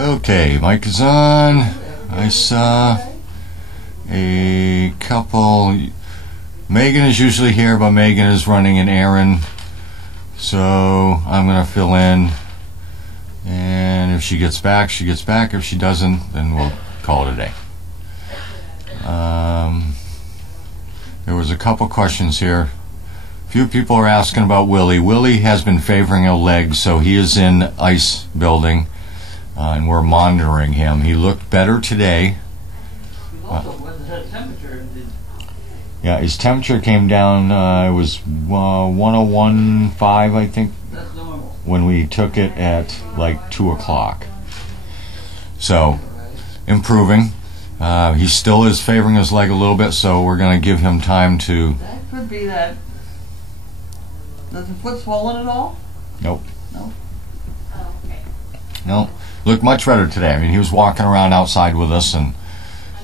Okay, mic is on. I saw a couple. Megan is usually here, but Megan is running an errand, so I'm going to fill in. And if she gets back, she gets back. If she doesn't, then we'll call it a day. There was a couple questions here. A few people are asking about Willie. Willie has been favoring a leg, so he is in ice building. And we're monitoring him. He looked better today. Yeah, his temperature came down. It was 101.5, I think, when we took it at like 2 o'clock. So, improving. He still is favoring his leg a little bit, so we're going to give him time to... That could be that. Does the foot swollen at all? Nope. No? Oh, okay. Nope. Looked much better today. I mean, he was walking around outside with us, and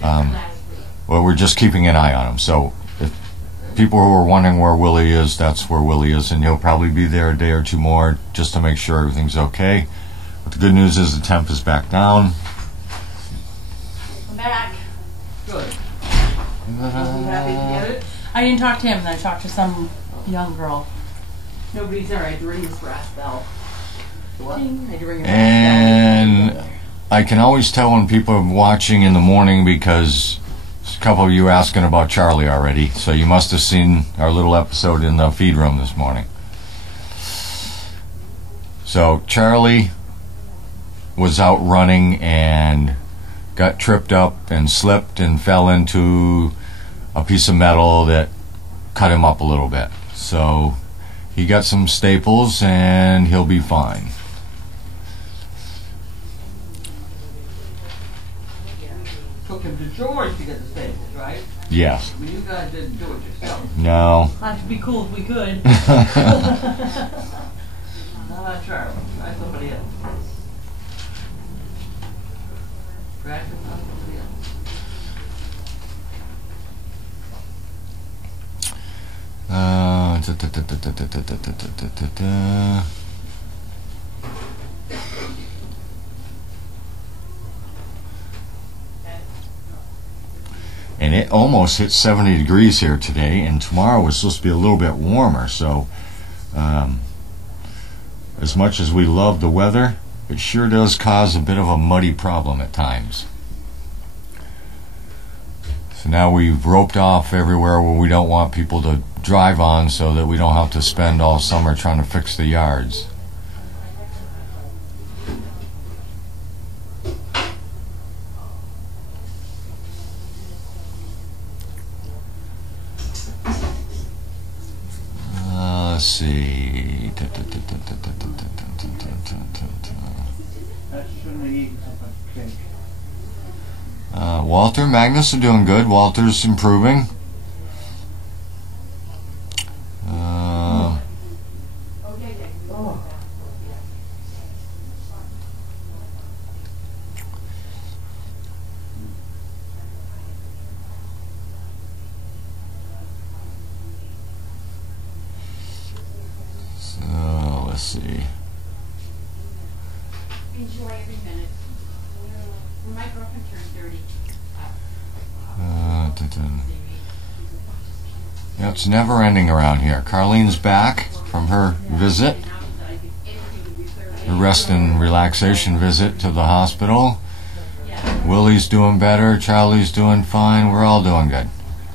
well, we're just keeping an eye on him. So if people who are wondering where Willie is, that's where Willie is, and he'll probably be there a day or two more just to make sure everything's okay. But the good news is the temp is back down. I'm back. Good. You happy to get it? I didn't talk to him, and I talked to some young girl. Nobody's there. I had to ring his brass bell. What? I had to ring a brass And I can always tell when people are watching in the morning because a couple of you are asking about Charlie already. So you must have seen our little episode in the feed room this morning. So Charlie was out running and got tripped up and slipped and fell into a piece of metal that cut him up a little bit. So he got some staples and he'll be fine. Took him to George to get the staples, right? Yes. I mean, you guys didn't do it yourself. No. That'd be cool if we could. Not about Charlie. Try somebody else. Practice on somebody else. And it almost hit 70 degrees here today, and tomorrow was supposed to be a little bit warmer. So as much as we love the weather, it sure does cause a bit of a muddy problem at times. So now we've roped off everywhere where we don't want people to drive on, so that we don't have to spend all summer trying to fix the yards. Let's see. Walter, Magnus are doing good. Walter's improving. Let's see. Enjoy every minute. When my girlfriend turned 30. Yeah, it's never ending around here. Carlene's back from her visit, her rest and relaxation visit to the hospital. Willie's doing better. Charlie's doing fine. We're all doing good.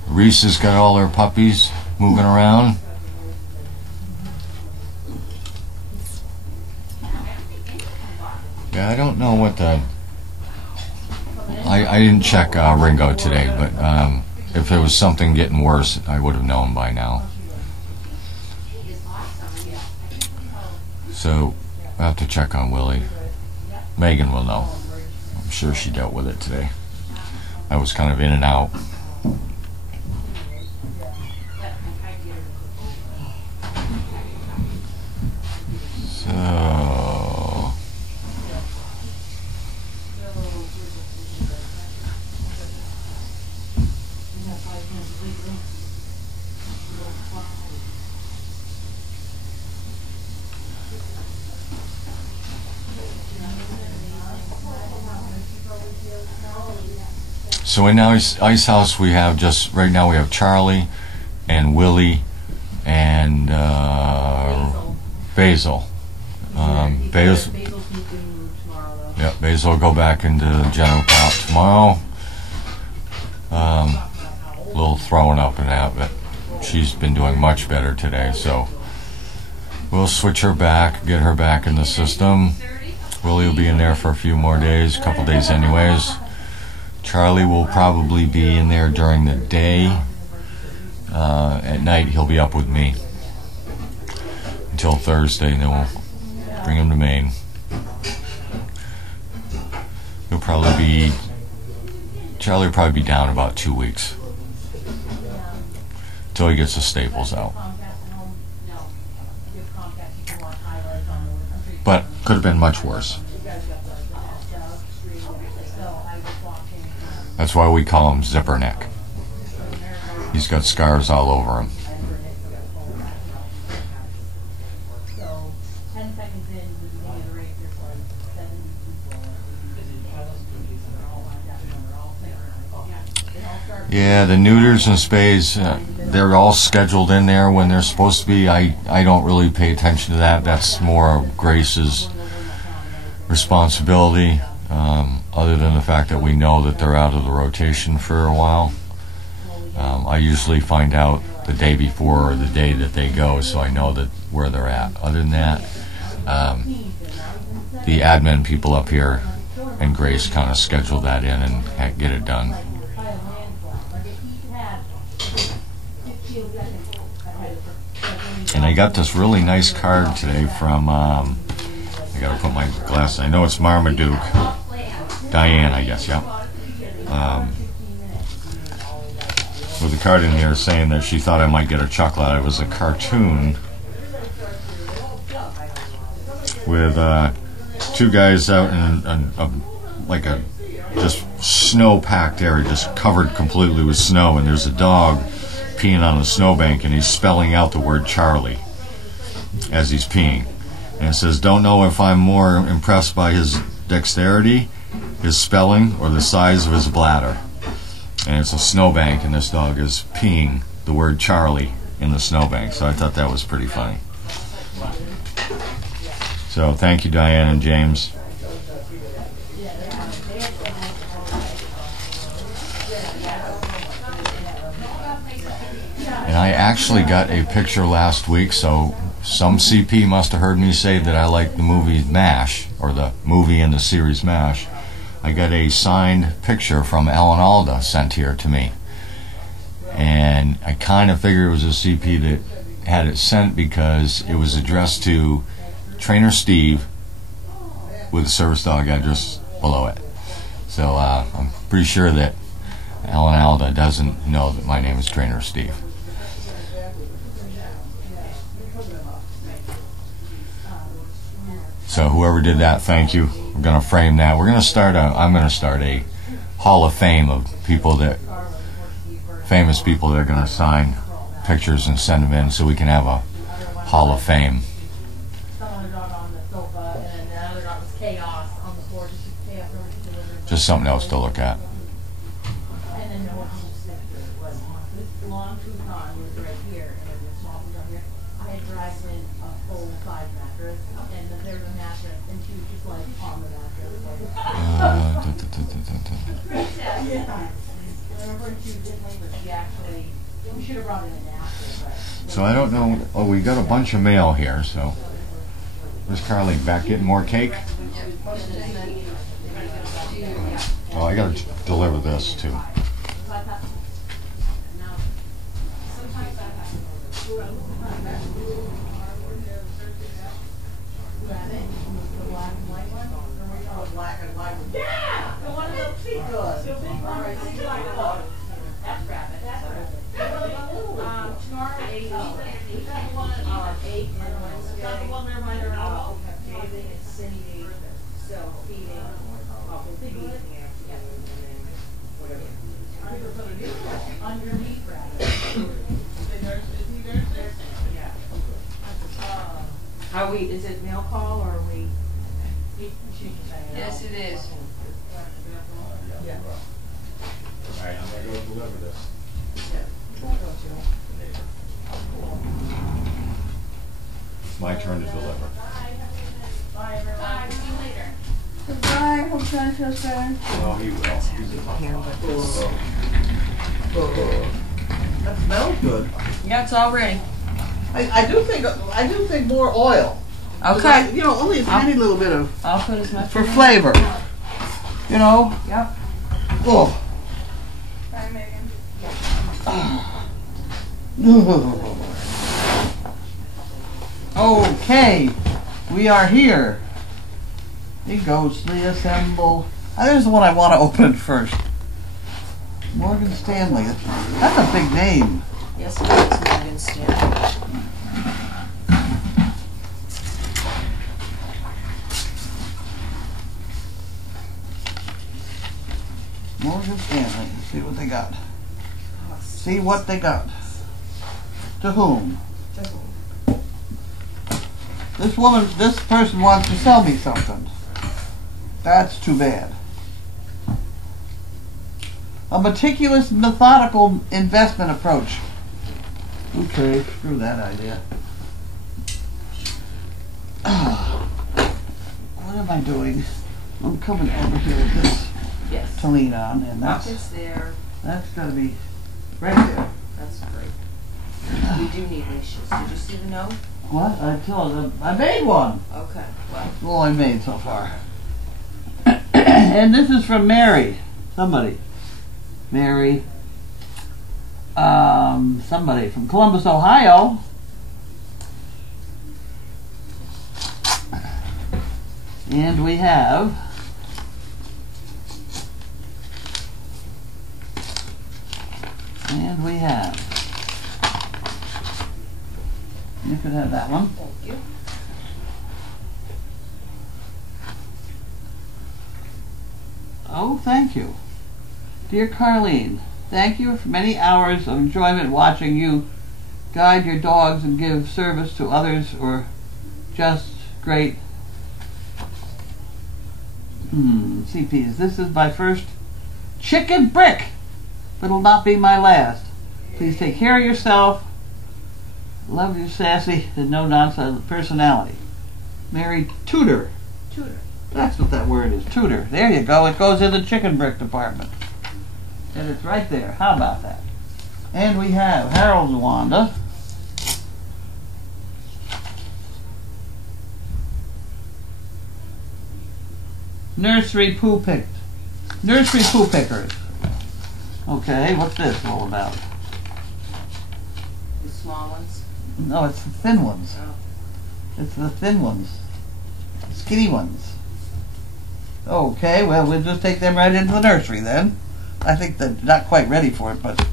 Reese has got all her puppies moving around. Yeah, I don't know what the... I didn't check Ringo today, but if there was something getting worse, I would have known by now. So, I have to check on Willie. Megan will know. I'm sure she dealt with it today. I was kind of in and out. So... So in Ice House we have right now we have Charlie and Willie and Basil. Basil. Yep, Basil will go back into general pop tomorrow. A little throwing up and that, but she's been doing much better today, so we'll switch her back, get her back in the system. Willie will be in there for a few more days, a couple days anyways. Charlie will probably be in there during the day. At night he'll be up with me until Thursday, and then we'll bring him to Maine. Charlie will probably be down about 2 weeks until he gets the staples out. But could have been much worse. That's why we call him Zipper Neck. He's got scars all over him. Yeah, the neuters and spays, they're all scheduled in there when they're supposed to be. I don't really pay attention to that. That's more of Grace's responsibility, other than the fact that we know that they're out of the rotation for a while. I usually find out the day before or the day that they go, so I know that where they're at. Other than that, the admin people up here and Grace kind of schedule that in and get it done. And I got this really nice card today from, I gotta put my glasses, I know it's Marmaduke, Diane, I guess, yeah. With a card in here saying that she thought I might get a chuckle out. It was a cartoon with two guys out in like a just snow-packed area, just covered completely with snow, and there's a dog peeing on a snowbank, and he's spelling out the word Charlie as he's peeing. And it says, "Don't know if I'm more impressed by his dexterity, his spelling, or the size of his bladder." And it's a snowbank, and this dog is peeing the word Charlie in the snowbank. So I thought that was pretty funny. So thank you, Diane and James. And I actually got a picture last week, so some CP must have heard me say that I like the movie MASH, or the movie in the series MASH. I got a signed picture from Alan Alda sent here to me. And I kind of figured it was a CP that had it sent because it was addressed to Trainer Steve with the service dog address below it. So I'm pretty sure that Alan Alda doesn't know that my name is Trainer Steve. So whoever did that, thank you. We're going to frame that. I'm going to start a Hall of Fame of people famous people that are going to sign pictures and send them in so we can have a Hall of Fame. Just something else to look at. So I don't know. Oh, we got a bunch of mail here. So where's Carlene? Back getting more cake? Oh, I gotta deliver this too. Are we, is it mail call or are we? Yes, it is. Yeah. deliver this. It's my turn to deliver. Bye, everyone. See you later. Goodbye. Hope John feels better. Oh, he will. That smells good. Yeah, it's all ready. I do think more oil. Okay. You know, only a tiny little bit of I'll put as much for in there. flavor. You know. Yep. Oh. Bye, Megan. Okay, we are here. The ghostly assemble. There's the one I want to open first. Morgan Stanley. That's a big name. Yes, it is Morgan Stanley. Morgan Stanley. See what they got. See what they got. To whom? This person wants to sell me something. That's too bad. A meticulous, methodical investment approach. Okay, screw that idea. What am I doing? I'm coming over here with this Yes. to lean on, and It's there. that's gotta be right there. That's great. We do need leashes. Did you see the note? What? I told them I made one. Okay. Well, All I made so far. And this is from Mary. Somebody. Mary. Somebody from Columbus, Ohio. And we have you could have that one. thank you. Oh, thank you. Dear Carlene, thank you for many hours of enjoyment watching you guide your dogs and give service to others, or just great CPs. This is my first chicken brick, but it'll not be my last. Please take care of yourself. Love your sassy and no-nonsense personality. Mary Tudor. Tudor. That's what that word is, Tudor. There you go. It goes in the chicken brick department. And it's right there. How about that? And we have Harold and Wanda. Nursery poo pickers. Okay, what's this all about? The small ones. No, it's the thin ones. Oh. It's the thin ones. The skinny ones. Okay, well, we'll just take them right into the nursery then. I think they're not quite ready for it, but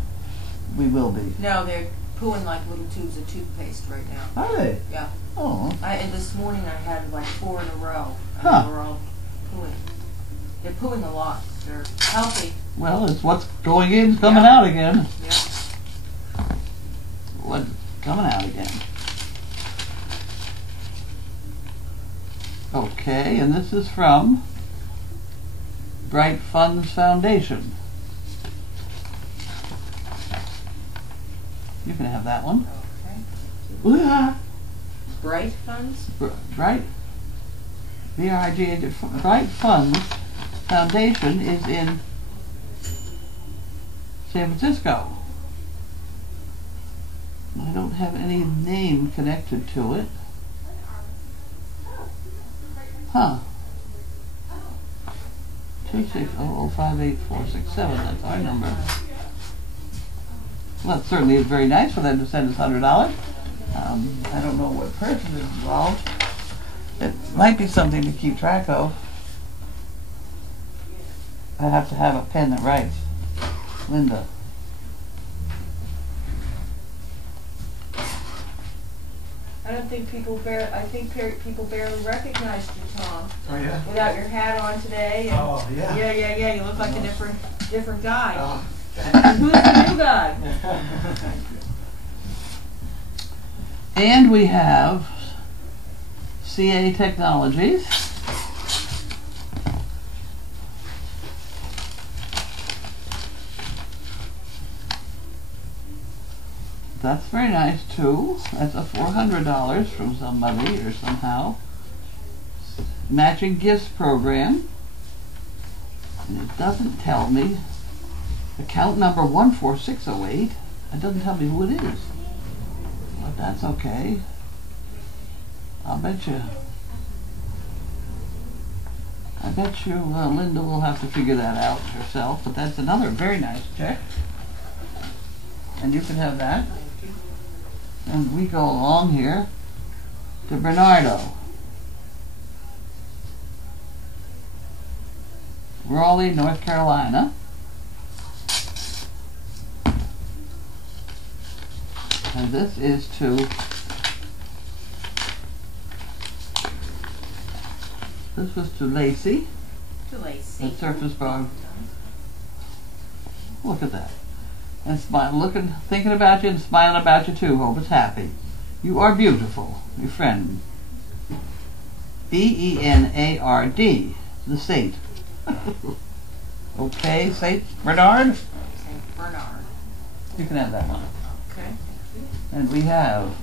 we will be. No, they're pooing like little tubes of toothpaste right now. Are they? Yeah. Oh. And this morning I had like 4 in a row. And Huh. they were all pooing. They're pooing a lot. They're healthy. Well, it's what's going in is coming Yeah. out again. Yeah. What's coming out again? Okay, and this is from Bright Funds Foundation. You can have that one. Okay. Ah, Bright funds? Bright, B-R-I-G-H, Bright Funds Foundation is in San Francisco. I don't have any name connected to it. Huh. 260058467, that's our number. Well, it certainly is very nice for them to send us $100. I don't know what person is involved. It might be something to keep track of. I have to have a pen that writes. Linda. I don't think people people barely recognized you, Tom. Oh, yeah? Without your hat on today. And Oh, yeah. Yeah. You look like a different guy. Oh, And who's the new guy? And we have CA Technologies. That's very nice too. That's a $400 from somebody or somehow. Matching gifts program. And it doesn't tell me. Account number 14608. It doesn't tell me who it is. But that's okay. I bet you Linda will have to figure that out herself. But that's another very nice check. And you can have that. And we go along here to Bernardo. Raleigh, North Carolina. And this is this was to Lacey. To Lacey. At Surface Bar. Look at that. And thinking about you and smiling about you too. Hope it's happy. You are beautiful. Your friend. Benard. The saint. Okay, Saint Bernard? Saint Bernard. You can have that one. Okay. And we have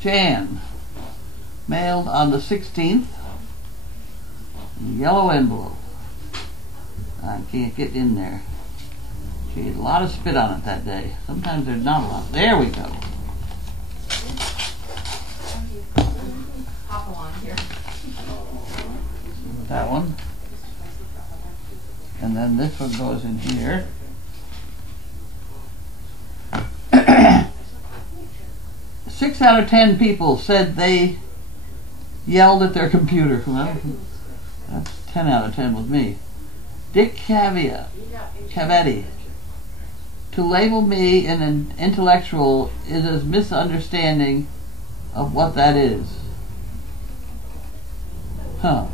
Jan, mailed on the 16th, yellow envelope. I can't get in there. She had a lot of spit on it that day. Sometimes there's not a lot. There we go. Hop along here. That one. And then this one goes in here. 6 out of 10 people said they yelled at their computer. Well, that's 10 out of 10 with me. Dick Cavetti. To label me an intellectual is a misunderstanding of what that is. Huh.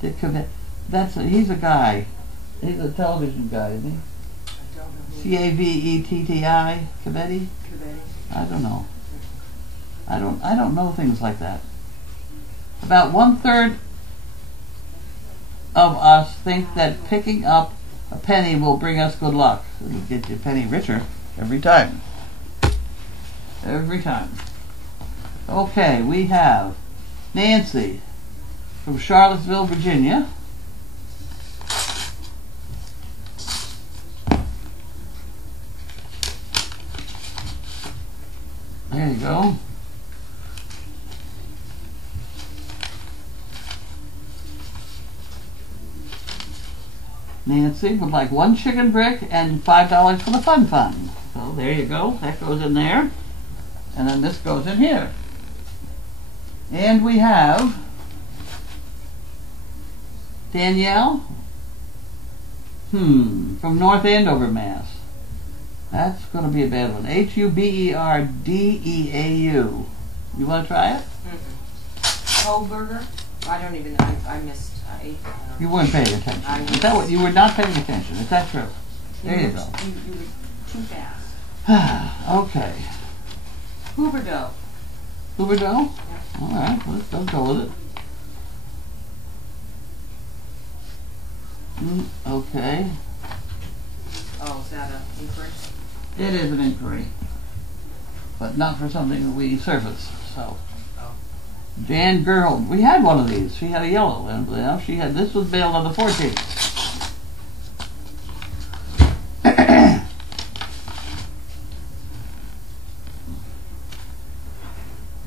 Dick Cavetti. He's a guy. He's a television guy, isn't he? Cavetti. Cavetti? I don't know. I don't know things like that. About 1/3 of us think that picking up a penny will bring us good luck. It'll get you a penny richer every time. Every time. Okay, we have Nancy from Charlottesville, Virginia. There you go. Nancy would like 1 chicken brick and $5 for the fun fund. So there you go. That goes in there. And then this goes in here. And we have Danielle from North Andover, Mass. That's going to be a bad one. Huberdeau. You want to try it? Whole burger? I don't even know. I missed 8. You weren't paying attention. Is that what you were not paying attention? Is that true? There you go. You were too fast. Okay. Huberdeau. Huberdeau? Yeah. All right. Let's go with it. Okay. Oh, is that an inquiry? It is an inquiry, but not for something that we surface. So, Jan Gerhold, we had one of these. She had a yellow, and she had this was mailed on the 14th.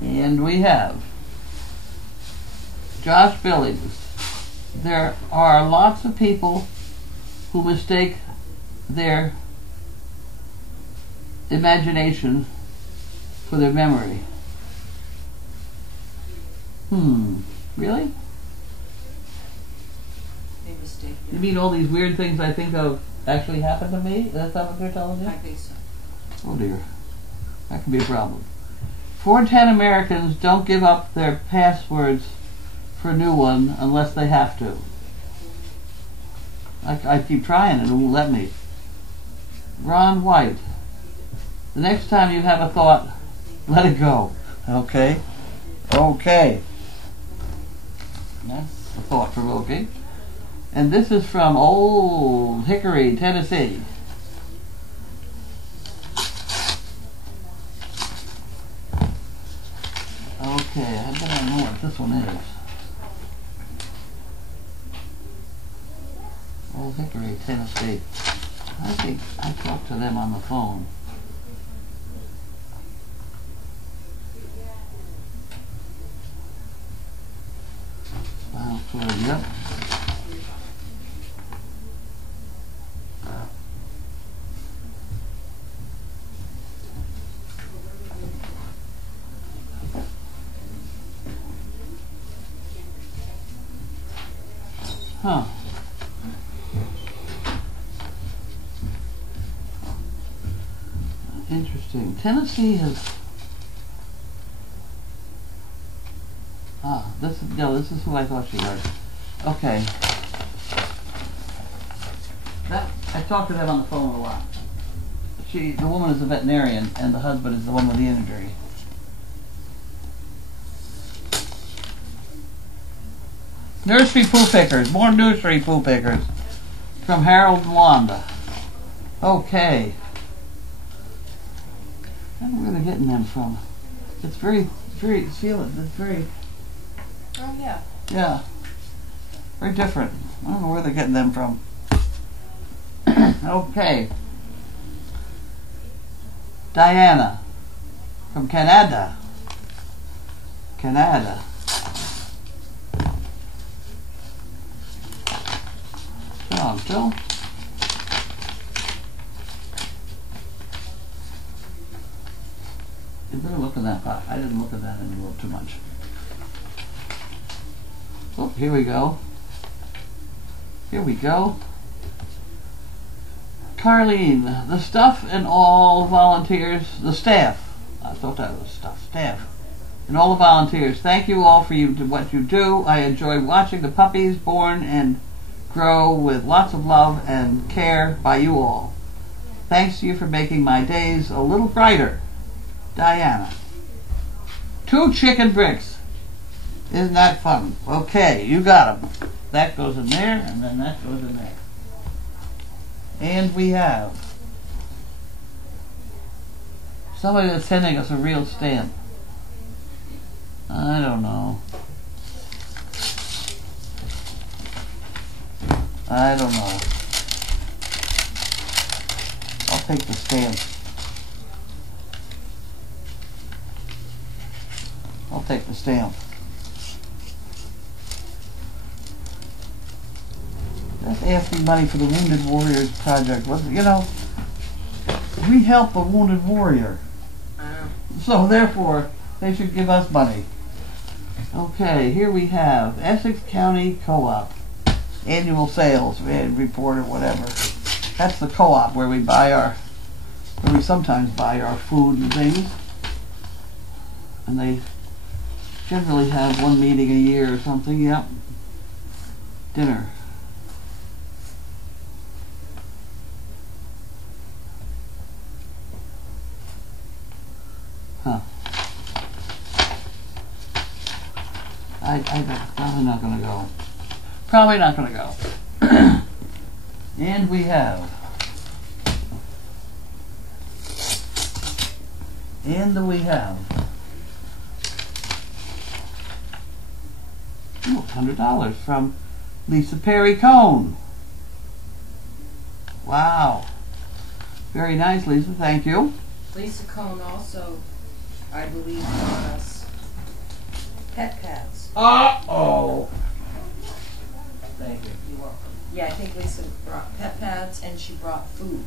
And we have Josh Billings. There are lots of people who mistake their imagination for their memory. Really? They mistake. You mean all these weird things I think of actually happened to me? That's not what they're telling you? I think so. Oh dear. That could be a problem. 4 in 10 Americans don't give up their passwords for a new one unless they have to. I keep trying and it won't let me. Ron White. The next time you have a thought, let it go. Okay? Okay. That's a thought-provoking. And this is from Old Hickory, Tennessee. this one is. Old Hickory, Tennessee. I think I talked to them on the phone. Spinal cord, yep. Huh. Interesting. Tennessee has. This is who I thought she was. Okay. I talked to them on the phone a lot. The woman is a veterinarian, and the husband is the one with the injury. Nursery poo pickers, more nursery poo pickers from Harold and Wanda. Okay. I don't know where they're getting them from. It's very, feel it. It's very. Oh yeah. Yeah. Very different. I don't know where they're getting them from. Okay. Diana from Canada. Canada. Sit on, Phil. You better look in that pot. I didn't look at that anymore too much. Oh, here we go. Here we go. Carlene, the staff and all volunteers, the staff. I thought that was staff. And all the volunteers, thank you all for what you do. I enjoy watching the puppies born and grow with lots of love and care by you all. Thanks to you for making my days a little brighter. Diana. 2 chicken bricks. Isn't that fun? Okay, you got them. That goes in there, and then that goes in there. And we have somebody that's sending us a real stamp. I don't know. I don't know. I'll take the stamp. I'll take the stamp. That's asking money for the Wounded Warriors Project. You know, we help the Wounded Warrior. So therefore, they should give us money. Okay, here we have Essex County Co-op. Annual sales report or whatever. That's the co-op where where we sometimes buy our food and things. And they generally have one meeting a year or something. Yep. Dinner. Huh. I'm probably not going to go. Probably not going to go. And we have. And we have. Oh, $100 from Lisa Perry Cone. Wow. Very nice, Lisa. Thank you. Lisa Cone also, I believe, brought us pet pads. Uh-oh. Thank you. You're welcome. Yeah, I think Lisa brought pet pads and she brought food.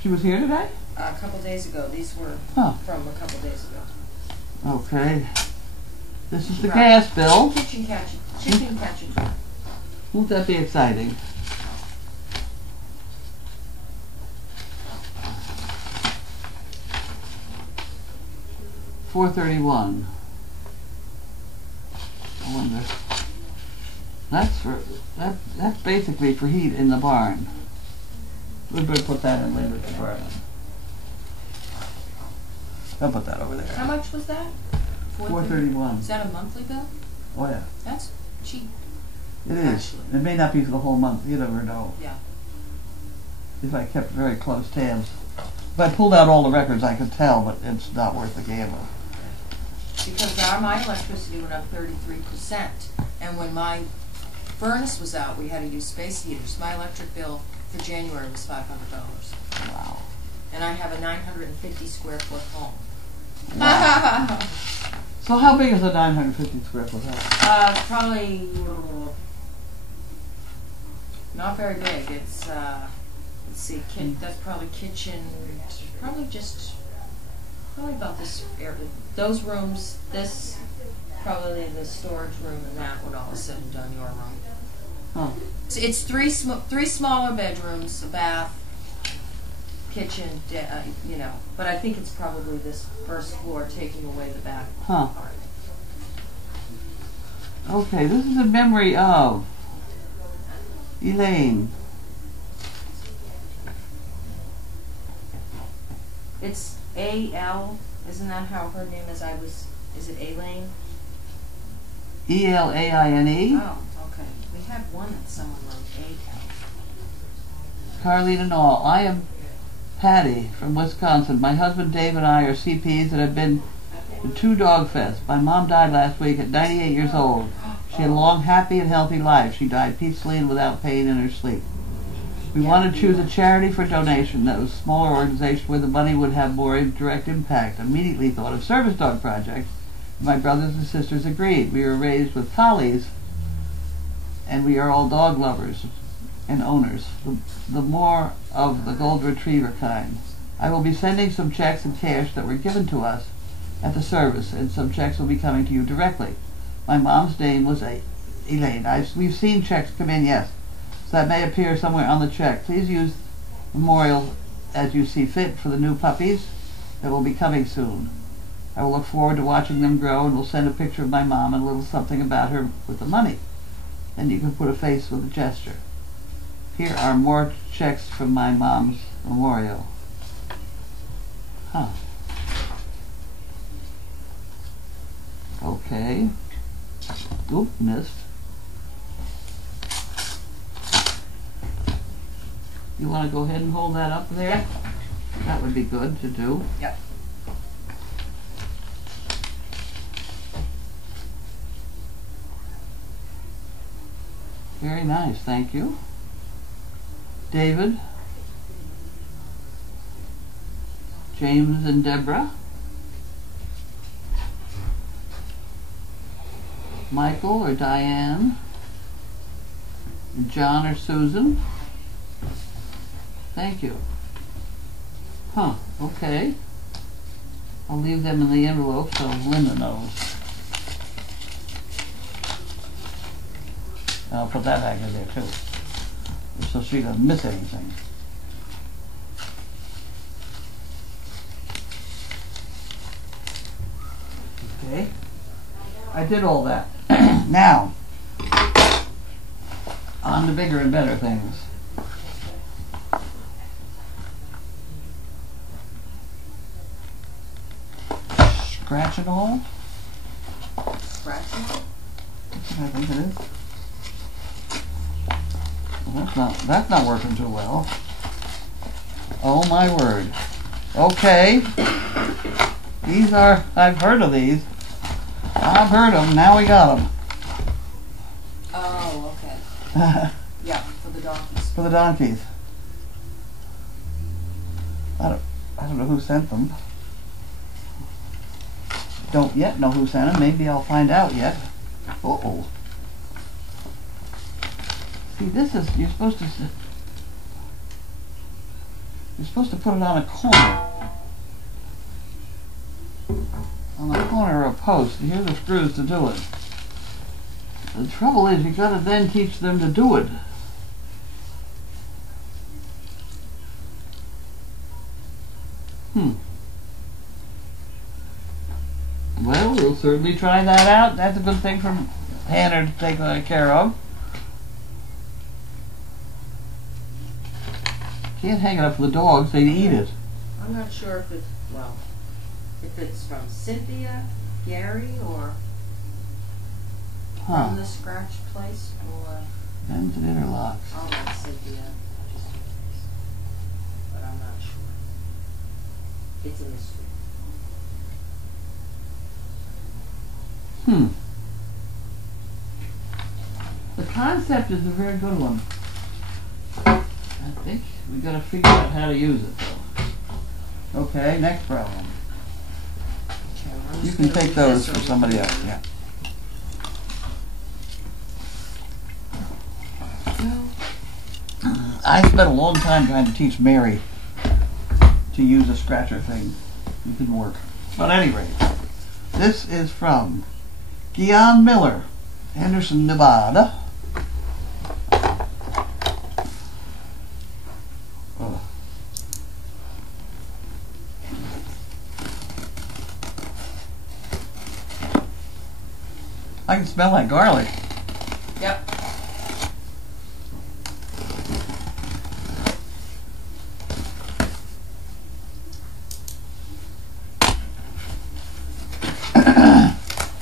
She was here today? A couple days ago. These were from a couple days ago. Okay. This is the gas bill. Chicken catching. Won't that be exciting? $4.31. I wonder. That's basically for heat in the barn. We better put that in labor's department. I'll put that over there. How much was that? $4.31. Is that a monthly bill? Oh yeah. That's cheap. It is. Actually. It may not be for the whole month. You never know. Yeah. If I kept very close tabs. If I pulled out all the records, I could tell, but it's not worth the gamble. because my electricity went up 33%. And when my furnace was out, we had to use space heaters. My electric bill for January was $500. Wow. And I have a 950 square foot home. Wow. So how big is a 950 square foot house? Probably not very big. It's let's see, that's probably kitchen, probably about this area. Those rooms, this probably the storage room, and that would all is said and done your room. Huh. It's three smaller bedrooms, a bath, kitchen, you know. But I think it's probably this first floor taking away the back Huh. part. Okay, this is in memory of Elaine. It's A-L, isn't that how her name is? Is it Elaine? E-L-A-I-N-E. Oh, okay. We had one that someone wrote A-L. Carlene and all. I am Patty from Wisconsin. My husband Dave and I are CPs that have been to 2 dog fests. My mom died last week at 98 years old. She had a long, happy, and healthy life. She died peacefully and without pain in her sleep. We wanted to choose a charity for donation that was a smaller organization where the money would have more direct impact. Immediately thought of Service Dog Project. My brothers and sisters agreed. We were raised with collies, and we are all dog lovers and owners, the more of the Gold Retriever kind. I will be sending some checks and cash that were given to us at the service, and some checks will be coming to you directly. My mom's name was Elaine. We've seen checks come in, yes. So that may appear somewhere on the check. Please use memorial as you see fit for the new puppies that will be coming soon. I will look forward to watching them grow, and will send a picture of my mom and a little something about her with the money. And you can put a face with a gesture. Here are more checks from my mom's memorial. Huh. Okay. Oop, missed. You want to go ahead and hold that up there? That would be good to do. Yep. Very nice, thank you. David, James and Deborah, Michael or Diane, John or Susan. Thank you. Huh, okay. I'll leave them in the envelope so Linda knows. And I'll put that back in there too, so she doesn't miss anything. Okay, I did all that. Now, on to bigger and better things. Scratch it all? Scratching? I think it is. Well, that's not working too well. Oh my word. Okay. These are, I've heard of these. I've heard of them, now we got them. Oh, okay. Yeah, for the donkeys. For the donkeys. I don't know who sent them. Don't yet know who sent them. Maybe I'll find out yet. Uh-oh. See, this is, you're supposed to put it on a corner. On the corner of a post. Here are the screws to do it. The trouble is, you gotta then teach them to do it. Well, we'll certainly try that out. That's a good thing for Hannah to take care of. Can't hang it up for the dogs, they'd eat it. I'm not sure if it's, well, if it's from Cynthia, Gary, or from the scratch place, or... Ends and interlocks. I'll let Cynthia, but I'm not sure. It's a mystery. The concept is a very good one. I think we gotta figure out how to use it though. Okay, next problem. Okay, I'm You just can gonna take leave those this for over somebody here. else, yeah. I spent a long time trying to teach Mary to use a scratcher thing. It didn't work. But at any rate, this is from Guion Miller, Henderson, Nevada. Ugh. I can smell like garlic. Yep.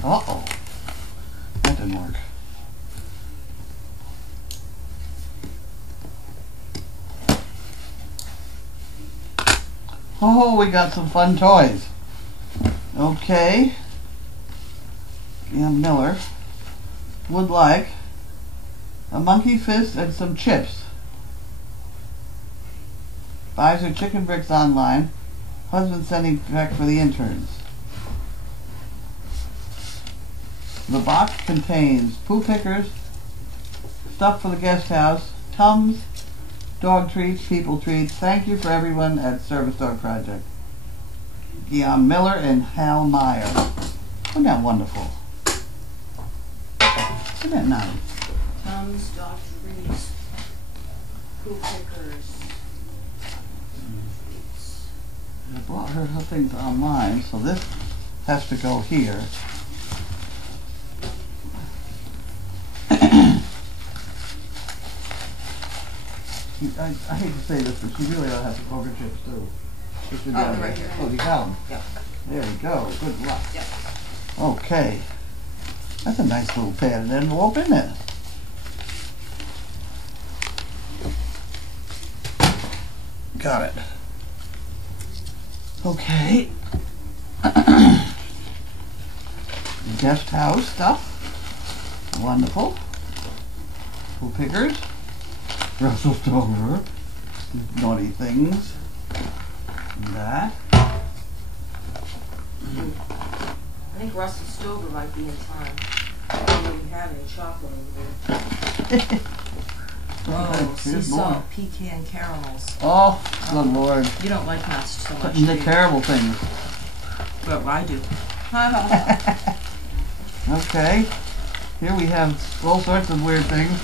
Uh-oh. That didn't work. Oh, we got some fun toys. Okay. Ian Miller would like a monkey fist and some chips. Buys her chicken bricks online. Husband sending back for the interns. The box contains poo pickers, stuff for the guest house, Tums, dog treats, people treats. Thank you for everyone at Service Dog Project. Guion Miller and Hal Meyer. Isn't that wonderful? Isn't that nice? Tums, dog treats, poo pickers. I brought her things online, so this has to go here. I hate to say this, but she really ought to have some poker chips too. Oh, they're right here. Oh, you got them? Yep. There we go. Good luck. Yep. Okay. That's a nice little padded envelope, isn't it? Got it. Okay. Guest house stuff. Wonderful. Pool pickers. Russell Stover. Naughty things. And that. I think Russell Stover might be in time. I don't really have any chocolate over there. Oh, sea Here's more. salt pecan caramels. Oh, good Lord. You don't like that so much, Putting do the you? terrible things. But I do. Okay. Here we have all sorts of weird things.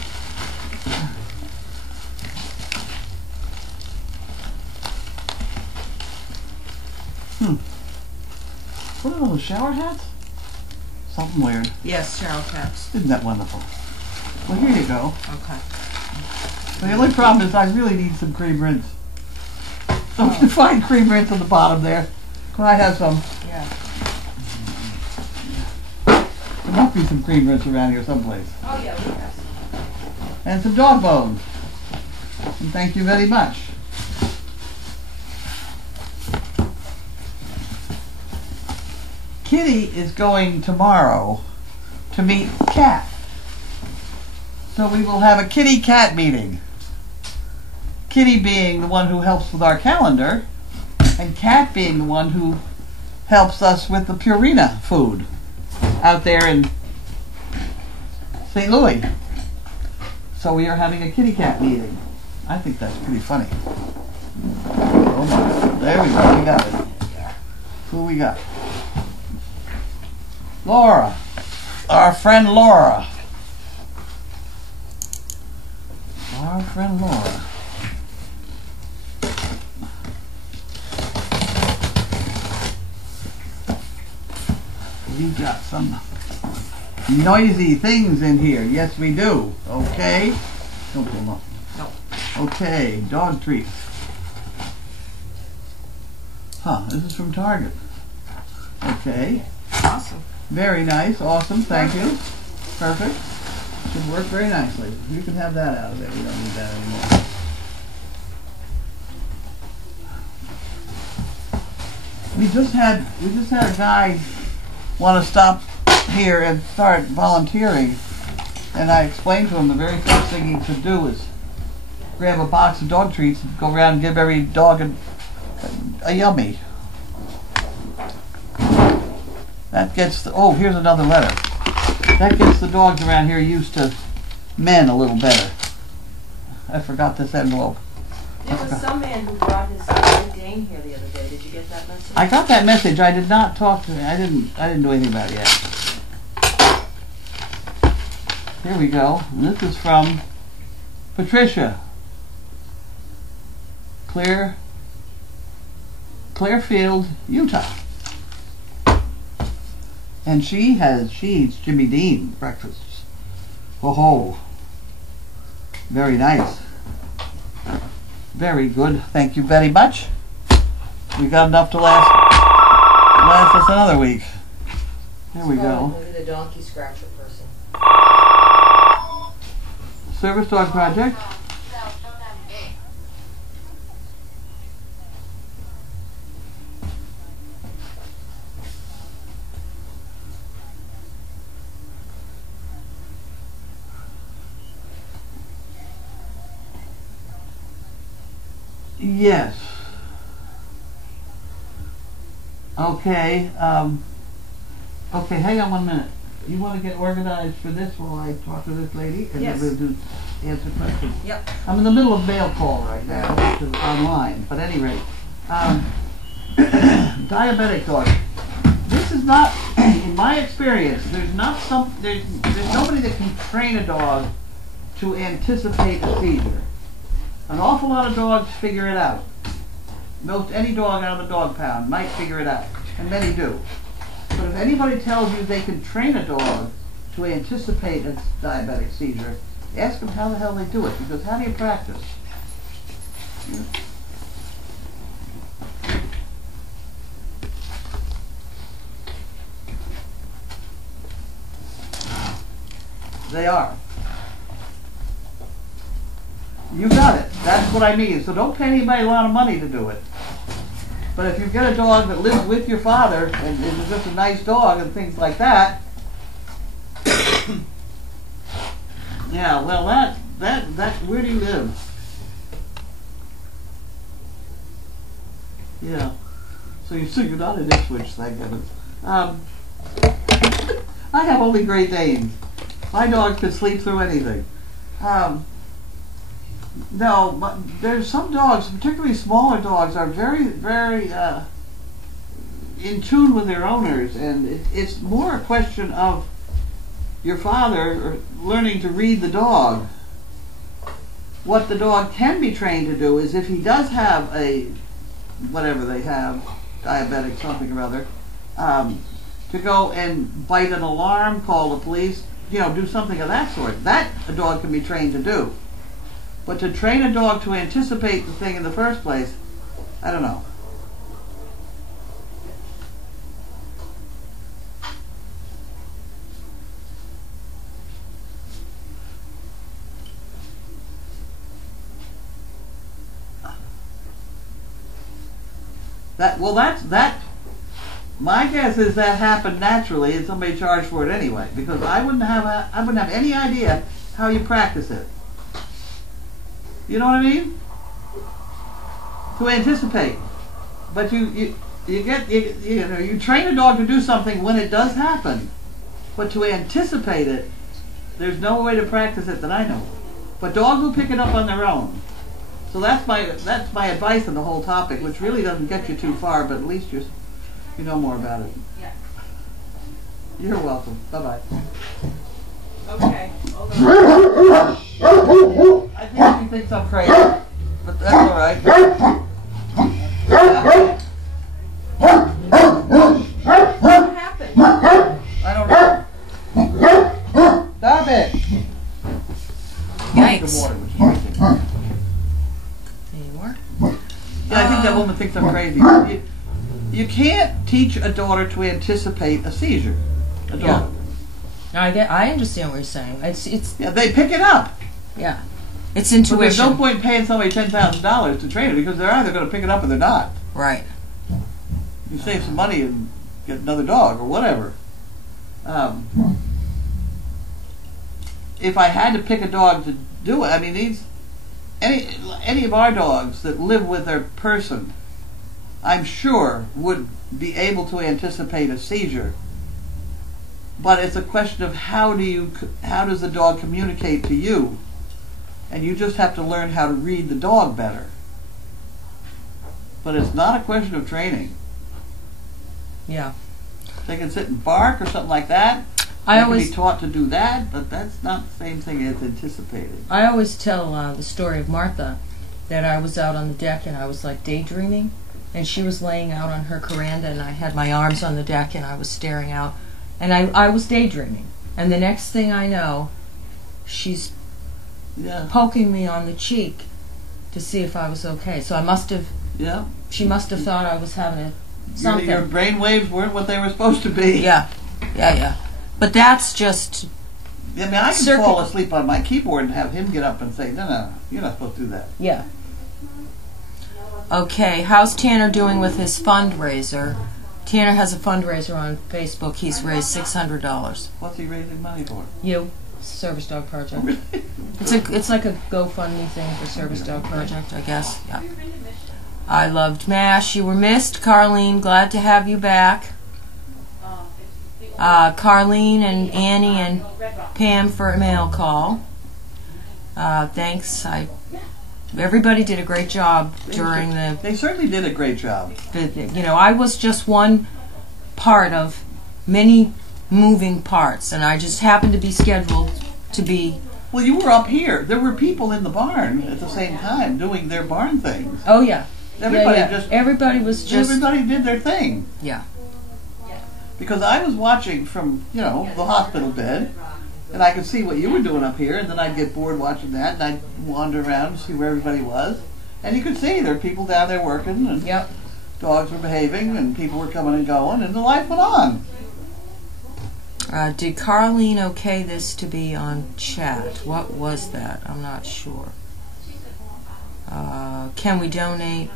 What are those, shower hats? Something weird. Yes, shower caps. Isn't that wonderful? Well, here you go. Okay. The only problem is I really need some cream rinse. So if you find cream rinse on the bottom there, I have some. Yeah. There must be some cream rinse around here someplace. Oh yeah, we have some. And some dog bones. And thank you very much. Kitty is going tomorrow to meet Cat. So we will have a kitty-cat meeting. Kitty being the one who helps with our calendar, and Cat being the one who helps us with the Purina food out there in St. Louis. So we are having a kitty-cat meeting. I think that's pretty funny. Oh my, there we go, we got it. Who we got? Laura, our friend Laura. Our friend Laura. We got some noisy things in here. Yes, we do. Okay. Don't pull them up. No. Okay, dog treats. Huh, this is from Target. Okay. Awesome. Very nice, awesome, thank you. Perfect. Should work very nicely. You can have that out of there. We don't need that anymore. We just had a guy want to stop here and start volunteering, and I explained to him the very first thing he could do is grab a box of dog treats and go around and give every dog a yummy. That gets the, oh, here's another letter. That gets the dogs around here used to men a little better. I forgot this envelope. There was some man who brought his Great Dane here the other day. Did you get that message? I got that message. I did not talk to him. I didn't do anything about it yet. Here we go. This is from Patricia. Clearfield, Utah. And she eats Jimmy Dean breakfasts. Oh, very nice. Very good. Thank you very much. We got enough to last us another week. There we go. Maybe the donkey scratcher person. Service dog project. Yes. Okay. Okay, hang on 1 minute. You want to get organized for this while I talk to this lady? And Yes. then we'll do answer questions. Yep. I'm in the middle of mail call right now, which is online. But at any rate, diabetic dog. This is not, in my experience, there's nobody that can train a dog to anticipate a seizure. An awful lot of dogs figure it out. Any dog out of the dog pound might figure it out, and many do. But if anybody tells you they can train a dog to anticipate a diabetic seizure, ask them how the hell they do it, because how do you practice? They are. You got it. That's what I mean. So don't pay anybody a lot of money to do it. But if you get a dog that lives with your father and is just a nice dog and things like that, yeah, well, that, where do you live? Yeah. So you're not in Ipswich, thank goodness. I have only Great Danes. My dogs could sleep through anything. No, but there's some dogs, particularly smaller dogs, are very, very in tune with their owners, and it's more a question of your father learning to read the dog. What the dog can be trained to do is, if he does have a, whatever they have, diabetic something or other, to go and bite an alarm, call the police, do something of that sort. That a dog can be trained to do. But to train a dog to anticipate the thing in the first place, I don't know. My guess is that happened naturally, and somebody charged for it anyway, because I wouldn't have any idea how you practice it. You know what I mean? To anticipate. But you train a dog to do something when it does happen. But to anticipate it, there's no way to practice it that I know. But dogs will pick it up on their own. So that's my advice on the whole topic, which really doesn't get you too far, but at least you know more about it. Yeah. You're welcome. Bye-bye. Okay. I think he thinks I'm crazy, but that's all right. What happened? I don't know. Stop it! Yikes. Water was drinking. Any more? Yeah, I think that woman thinks I'm crazy. You can't teach a daughter to anticipate a seizure. A dog. Yeah. I understand what you're saying. It's Yeah, they pick it up. yeah. It's But intuition. there's no point paying somebody $10,000 to train it, because they're either going to pick it up or they're not. Right. You save some money and get another dog or whatever. If I had to pick a dog to do it, I mean, any of our dogs that live with their person, I'm sure would be able to anticipate a seizure. But it's a question of how does the dog communicate to you? And you just have to learn how to read the dog better. But it's not a question of training. Yeah. They can sit and bark or something like that. They can be taught to do that, but that's not the same thing as anticipated. I always tell the story of Martha, that I was out on the deck and I was like daydreaming, and she was laying out on her veranda and I had my arms on the deck and I was staring out, and I was daydreaming. And the next thing I know, she's poking me on the cheek to see if I was okay. So I must have, she must have thought I was having something. Your brain waves weren't what they were supposed to be. Yeah. But that's just... I mean, I can fall asleep on my keyboard and have him get up and say, no, you're not supposed to do that. Yeah. Okay, how's Tanner doing with his fundraiser? Tanner has a fundraiser on Facebook. He's raised $600. What's he raising money for? You. Service Dog Project. It's like a GoFundMe thing for Service Dog Project, I guess. Yeah. I loved MASH. You were missed, Carlene. Glad to have you back. Carlene and Annie and Pam for a mail call. Thanks. Everybody did a great job during the... They certainly did a great job. I was just one part of many moving parts, and I just happened to be scheduled to be... Well, you were up here. There were people in the barn at the same time doing their barn things. Oh, yeah. Everybody Everybody was just... Everybody did their thing. Yeah. Because I was watching from, the hospital bed, and I could see what you were doing up here, and then I'd get bored watching that, and I'd wander around and see where everybody was. And you could see there were people down there working, and dogs were behaving, and people were coming and going, and the life went on. Did Carlene okay this to be on chat? What was that? I'm not sure. Can we donate?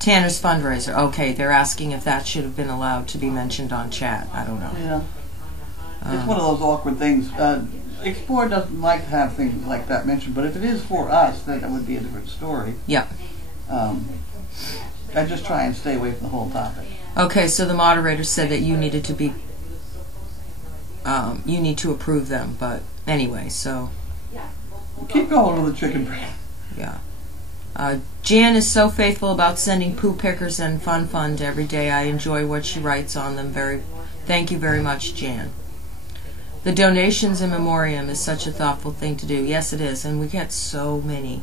Tanner's fundraiser. Okay, they're asking if that should have been allowed to be mentioned on chat. I don't know. Yeah. It's one of those awkward things. Explore doesn't like to have things like that mentioned, but if it is for us, then it would be a different story. Yeah. I just try and stay away from the whole topic. Okay, so the moderator said that you needed to be... you need to approve them, but anyway, so... Keep going with the chicken bread. Yeah. Jan is so faithful about sending poo pickers and fun fund every day. I enjoy what she writes on them. Thank you very much, Jan. The donations in memoriam is such a thoughtful thing to do. Yes, it is, and we get so many.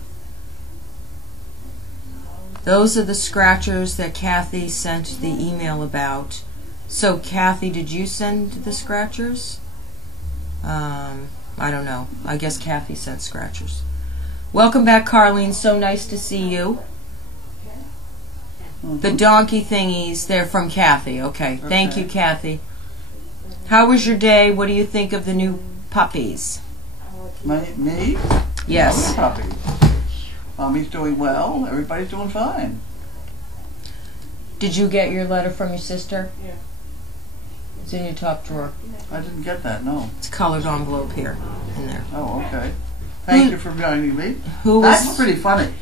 Those are the scratchers that Kathy sent the email about. So, Kathy, did you send the scratchers? I don't know. I guess Kathy sent scratchers. Welcome back, Carlene. So nice to see you. The donkey thingies, they're from Kathy. Okay. Thank you, Kathy. How was your day? What do you think of the new puppies? Me? Yes. Puppies. Mommy's doing well. Everybody's doing fine. Did you get your letter from your sister? Yeah. It's in your top drawer. I didn't get that, no. It's a colored envelope here, in there. Oh, okay. Thank you for joining me. That's pretty funny.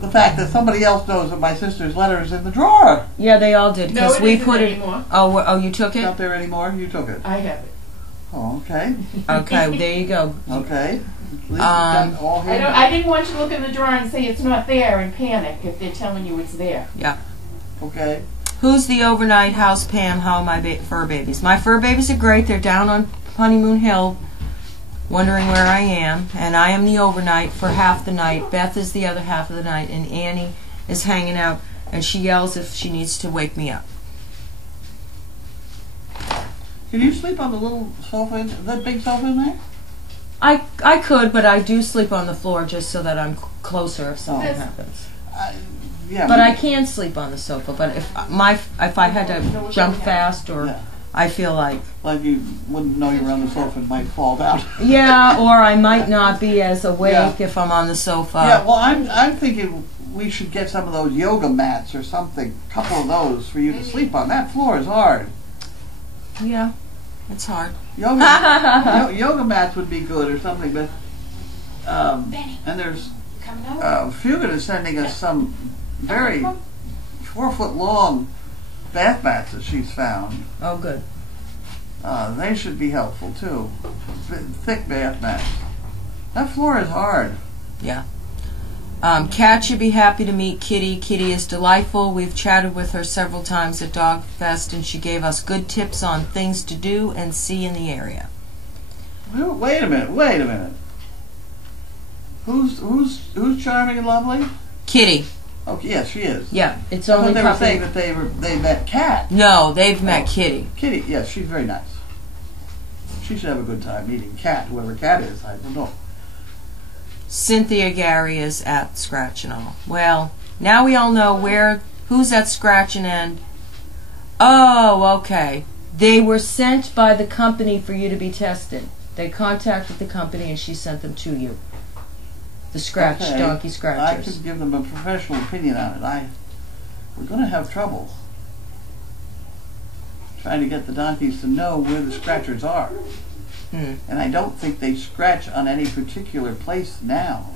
The fact that somebody else knows that my sister's letter is in the drawer. Yeah, they all did, because we put it... Anymore. Oh, you took it? It's not there anymore? You took it? I have it. Oh, okay. Okay, there you go. Okay. I didn't want you to look in the drawer and say it's not there and panic if they're telling you it's there. Yeah. Okay. Who's the overnight house, Pam? How are my fur babies? My fur babies are great. They're down on Honeymoon Hill, wondering where I am, and I am the overnight for half the night. Beth is the other half of the night, and Annie is hanging out, and she yells if she needs to wake me up. Can you sleep on the little sofa? That big sofa in there? I could, but I do sleep on the floor just so that I'm closer if something happens. Yeah. But I can sleep on the sofa. But if I had to jump fast or I feel like you wouldn't know you were on the sofa and might fall down. Yeah, or I might not be as awake if I'm on the sofa. Yeah. Well, I'm thinking we should get some of those yoga mats or something. A couple of those for you to sleep on. That floor is hard. Yeah, it's hard. Yoga mats would be good or something, but and there's Fugit is sending us some very 4-foot long bath mats that she's found. Oh, good. They should be helpful too. Thick bath mats. That floor is hard. Yeah. Kat should be happy to meet Kitty. Kitty is delightful. We've chatted with her several times at Dog Fest, and she gave us good tips on things to do and see in the area. Wait a minute. Who's charming and lovely? Kitty. Oh, yes, she is. Yeah, it's I only thought they were puppy. saying that they met Kat. No, they've met Kitty. Kitty, yes, she's very nice. She should have a good time meeting Kat, whoever Kat is. I don't know. Cynthia Gary is at Scratch and All. Well, now we all know who's at Scratch and End. Oh, okay. They were sent by the company for you to be tested. They contacted the company and she sent them to you. The Scratch, Okay. Donkey I Scratchers. could give them a professional opinion on it. We're going to have trouble trying to get the donkeys to know where the scratchers are. And I don't think they scratch on any particular place now.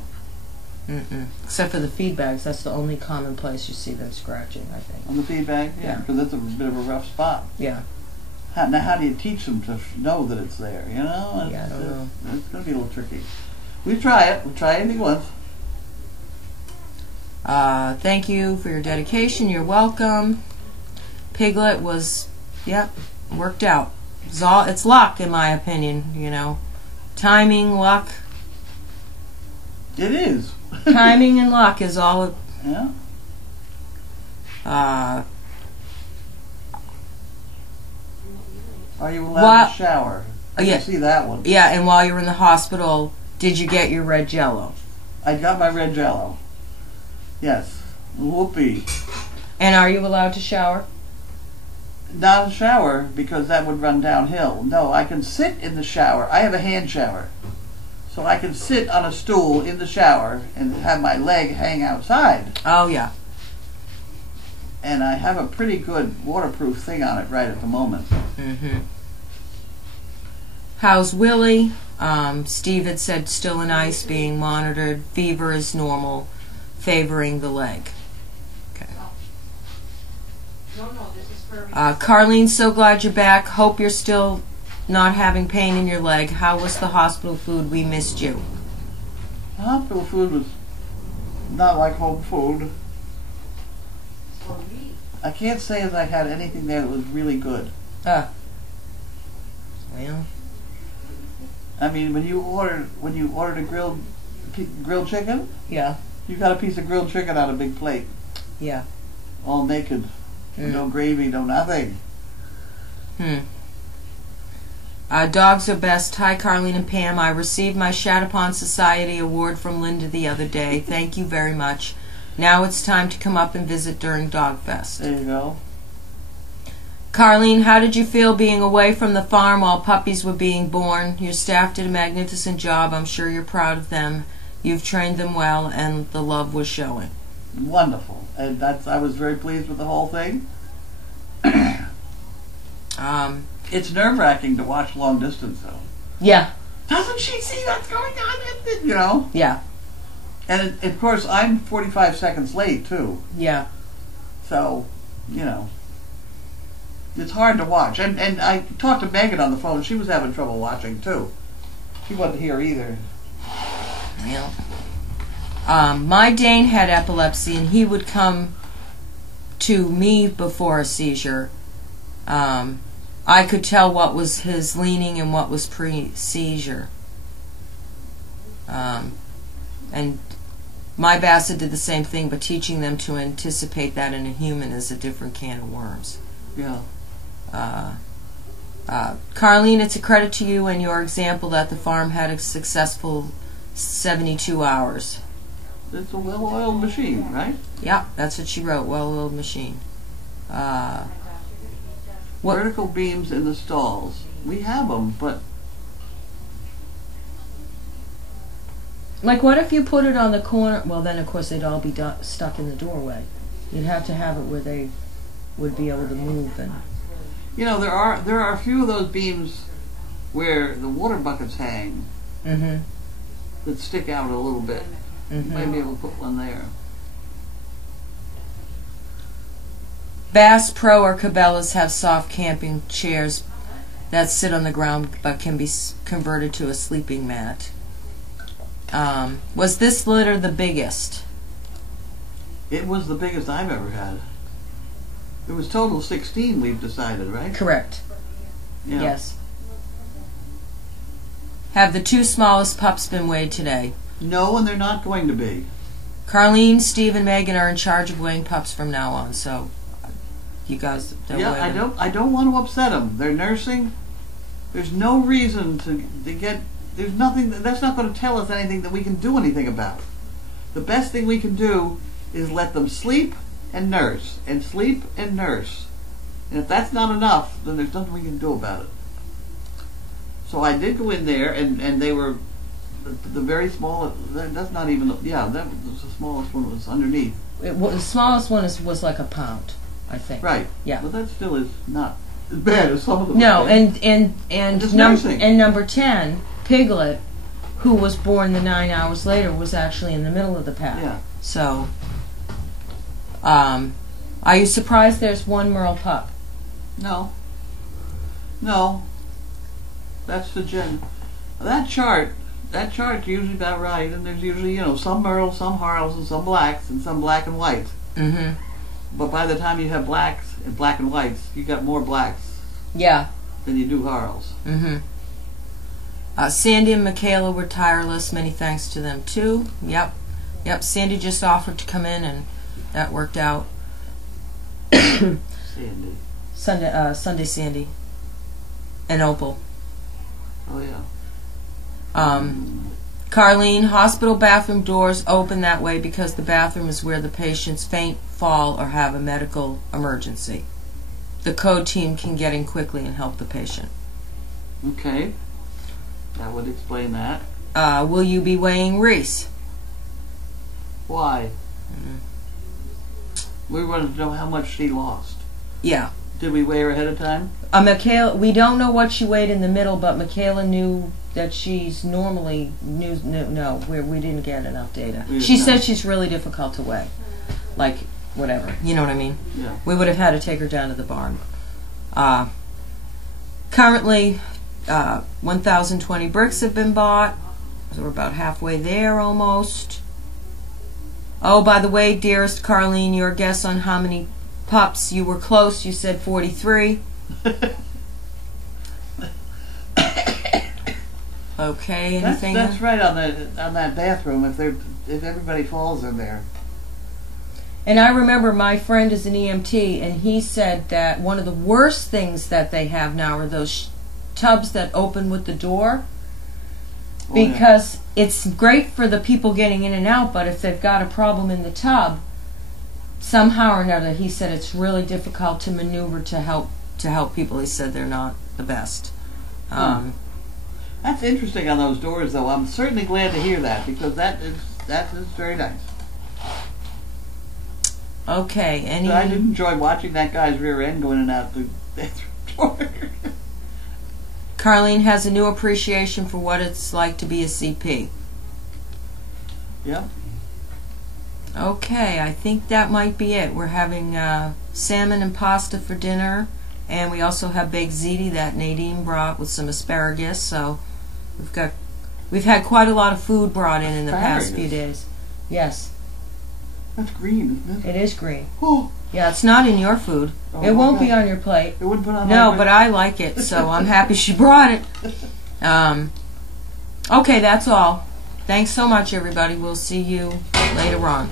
Except for the feed bags. That's the only common place you see them scratching, I think. On the feedback? Yeah, because that's a bit of a rough spot. Yeah. Now, how do you teach them to know that it's there, you know? Yeah, I don't know. It's going to be a little tricky. We try it. We try anything once. Thank you for your dedication. You're welcome. Piglet was, worked out. It's luck, in my opinion, you know. Timing, luck. It is. Timing and luck is all it... Yeah. Are you allowed to shower? I can see that one. Yeah, and while you were in the hospital, did you get your red Jell-O? I got my red Jell-O. Yes. Whoopee. And are you allowed to shower? Not a shower, because that would run downhill. No, I can sit in the shower. I have a hand shower. So I can sit on a stool in the shower and have my leg hang outside. Oh, yeah. And I have a pretty good waterproof thing on it right at the moment. How's Willie? Steve had said still in ice, being monitored. Fever is normal, favoring the leg. Okay. Carlene, so glad you're back. Hope you're still not having pain in your leg. How was the hospital food? We missed you. The hospital food was not like home food. I can't say as I had anything there that was really good. Well, I mean, when you ordered a grilled chicken, yeah, you got a piece of grilled chicken on a big plate, yeah, all naked, no gravy, no nothing. Dogs are best. Hi, Carlene and Pam. I received my Shatapon Society award from Linda the other day. Thank you very much. Now it's time to come up and visit during Dog Fest. There you go. Carlene, how did you feel being away from the farm while puppies were being born? Your staff did a magnificent job. I'm sure you're proud of them. You've trained them well, and the love was showing. Wonderful. And I was very pleased with the whole thing. It's nerve-wracking to watch long distance, though. Yeah. Doesn't she see what's going on? You know? Yeah. And of course, I'm 45 seconds late, too. Yeah. So, you know, it's hard to watch. And I talked to Megan on the phone. She was having trouble watching, too. She wasn't here either. Yeah. My Dane had epilepsy, and he would come to me before a seizure. I could tell what was his leaning and what was pre-seizure. And my Basset did the same thing, but teaching them to anticipate that in a human is a different can of worms. Yeah. Carlene, it's a credit to you and your example that the farm had a successful 72 hours. It's a well-oiled machine, right? Yeah, that's what she wrote, well-oiled machine. Vertical beams in the stalls. We have them, but... Like, what if you put it on the corner? Well, then, of course, they'd all be stuck in the doorway. You'd have to have it where they would be able to move. And You know, there are a few of those beams where the water buckets hang Mm-hmm. that stick out a little bit. You might be able to put one there. Bass Pro or Cabela's have soft camping chairs that sit on the ground but can be converted to a sleeping mat. Was this litter the biggest? It was the biggest I've ever had. It was total 16, we've decided, right? Correct. Yeah. Yes. Have the two smallest pups been weighed today? No, and they're not going to be. Carlene, Steve, and Megan are in charge of weighing pups from now on, so you guys don't weigh them. I don't want to upset them. They're nursing. There's no reason to get. There's nothing. That's not going to tell us anything that we can do anything about. The best thing we can do is let them sleep and nurse, and sleep and nurse. And if that's not enough, then there's nothing we can do about it. So I did go in there, and they were the very small. That's not even. Yeah, that was the smallest one was underneath. The smallest one was like a pound, I think. Right. Yeah. But that still is not as bad as some of them. No, Just and nursing. number 10, Piglet, who was born the 9 hours later, was actually in the middle of the pack. Yeah. So, are you surprised there's one Merle pup? No. No. That's the gen. That chart's usually about right, and there's usually, some Merles, some Harles, and some blacks, and some black and whites. Mm-hmm. But by the time you have blacks and black and whites, you got more blacks Yeah. than you do Harles. Mm-hmm. Sandy and Michaela were tireless. Many thanks to them, too. Yep. Sandy just offered to come in, and that worked out. Sandy. Sunday Sandy. And Opal. Oh, yeah. Carlene, hospital bathroom doors open that way because the bathroom is where the patients faint, fall, or have a medical emergency. The code team can get in quickly and help the patient. Okay. That would explain that. Will you be weighing Reese? Why? We wanted to know how much she lost. Yeah. Did we weigh her ahead of time? Michaela, we don't know what she weighed in the middle, but Michaela knew that she's normally we didn't get enough data. She said she's really difficult to weigh. Like, whatever. You know what I mean? Yeah. We would have had to take her down to the barn. Currently, 1,020 bricks have been bought. So we're about halfway there almost. Oh, by the way, dearest Carlene, your guess on how many pups, you were close. You said 43. Okay, anything? That's right on that bathroom. If everybody falls in there. And I remember my friend is an EMT, and he said that one of the worst things that they have now are those tubs that open with the door, because it's great for the people getting in and out, but if they've got a problem in the tub, somehow or another, he said it's really difficult to maneuver to help people. He said they're not the best. That's interesting on those doors, though. I'm certainly glad to hear that, because that is very nice. Okay, I did enjoy watching that guy's rear end going in and out the bathroom door. Carlene has a new appreciation for what it's like to be a CP. Yep. Okay, I think that might be it. We're having salmon and pasta for dinner, and we also have baked ziti that Nadine brought with some asparagus. So we've had quite a lot of food brought in the past few days. Yes. That's green, isn't it? It is green. Oh. Yeah, it's not in your food. Oh, it won't be on your plate. It wouldn't put on No, my but I like it, so I'm happy she brought it. Okay, that's all. Thanks so much, everybody. We'll see you later on.